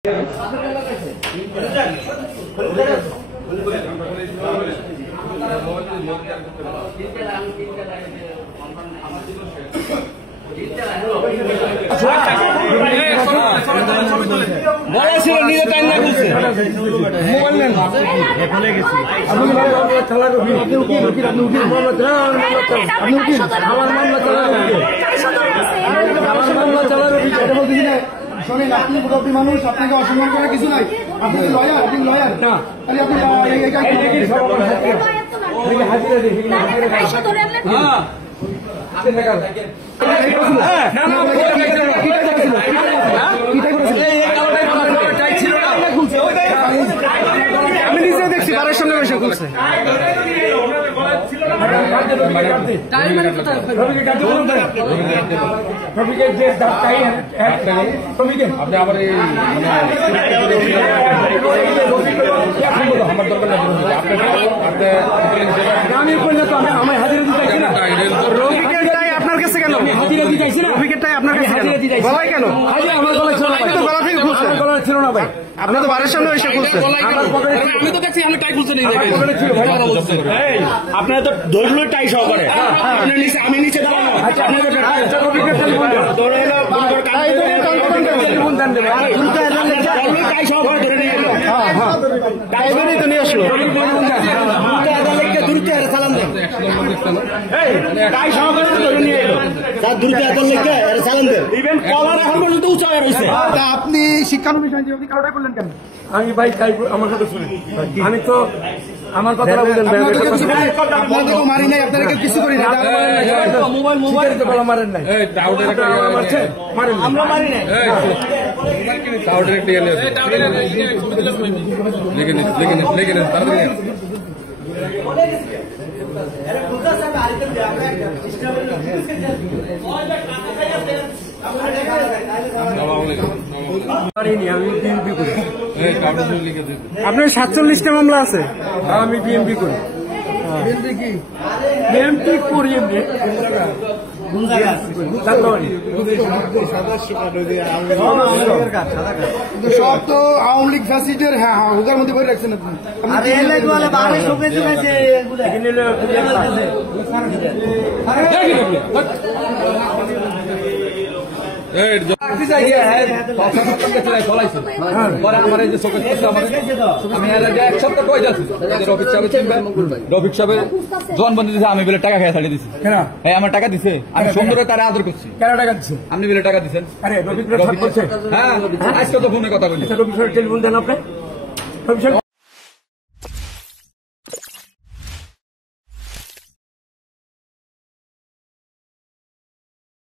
বলা ছিল নিজে টাইম না বলছে মোবাইল নেন এখানে গেছি আপনি মামলা চালান আপনি উকিল আপনি উকিল মামলা চালান আপনি উকিল আমার মামলা চালান আমার মামলা চালান এটা বলতেছি না শোনেন আপনি মুরব্বী মানুষ আপনাকে অসম্মান করার কিছু নাই আপনি লয়ার আপনি লয়ার না তাহলে আপনি হাজিরা দেখি হ্যাঁ আমি নিজে দেখছি বারের সামনে বসে খুলছে আপনি আবার আমি করলে তো আমার হাজিরা দিতে চাইছি না আপনার কাছে কেন হাজিরা দিতে চাইছি না অভিজ্ঞতাই আপনার কাছে গলায় কেন হাজিরা আমার গলায় ছিল না তো গলা থেকে খুলছে গলায় ছিল না ভাই আপনি তো বারের সামনে এসে খুলছে আমি তো দেখছি আমি টাই খুলতে নিয়ে আপনার তো ধরলো টাই সহকারে আপনি নিচে আমি নিচে দাঁড়ানো টাই সহকারে ধরে নিয়ে এলো টাই ধরেই তো নিয়ে আসলো দ্রুত সালাম দেন টাই সহকারে ধরে নিয়ে এলো তার দ্রুত সালাম দেন ইভেন কলার এখন পর্যন্ত উঁচা হয়ে রয়েছে তা আপনি শিক্ষানুষ্ঠান আপনি কাউটাই করলেন কেন আমি ভাই তাই আমার কথা শুনি আমি তো আমার কথা বললেন আপনাদের মারি নাই আপনারা কিছু করি না মোবাইল মোবাইল তো বলা মারেন নাই আমরা মারি নাই টাউডের একটা ইয়ে লেগে আপনার 47টা মামলা আছে আমি বিএমপি করি বিএমপি করি সব তো আওয়ামী লীগ ফ্যাসিলিটির হ্যাঁ হুকার মধ্যে করে রাখছেন রফিক সাহেব জবানবন্দি দিচ্ছে আমি বলে টাকা খেয়ে ছাড়িয়ে দিচ্ছি হ্যাঁ আমার টাকা দিছে আমি সুন্দর তারা আদর করছি কেন টাকা দিচ্ছে আপনি বলে টাকা দিচ্ছেন হ্যাঁ আজকে তো ফোনে কথা বলি রফিক সাহেব টেলিফোন দেন আপনি রফিক সাহেব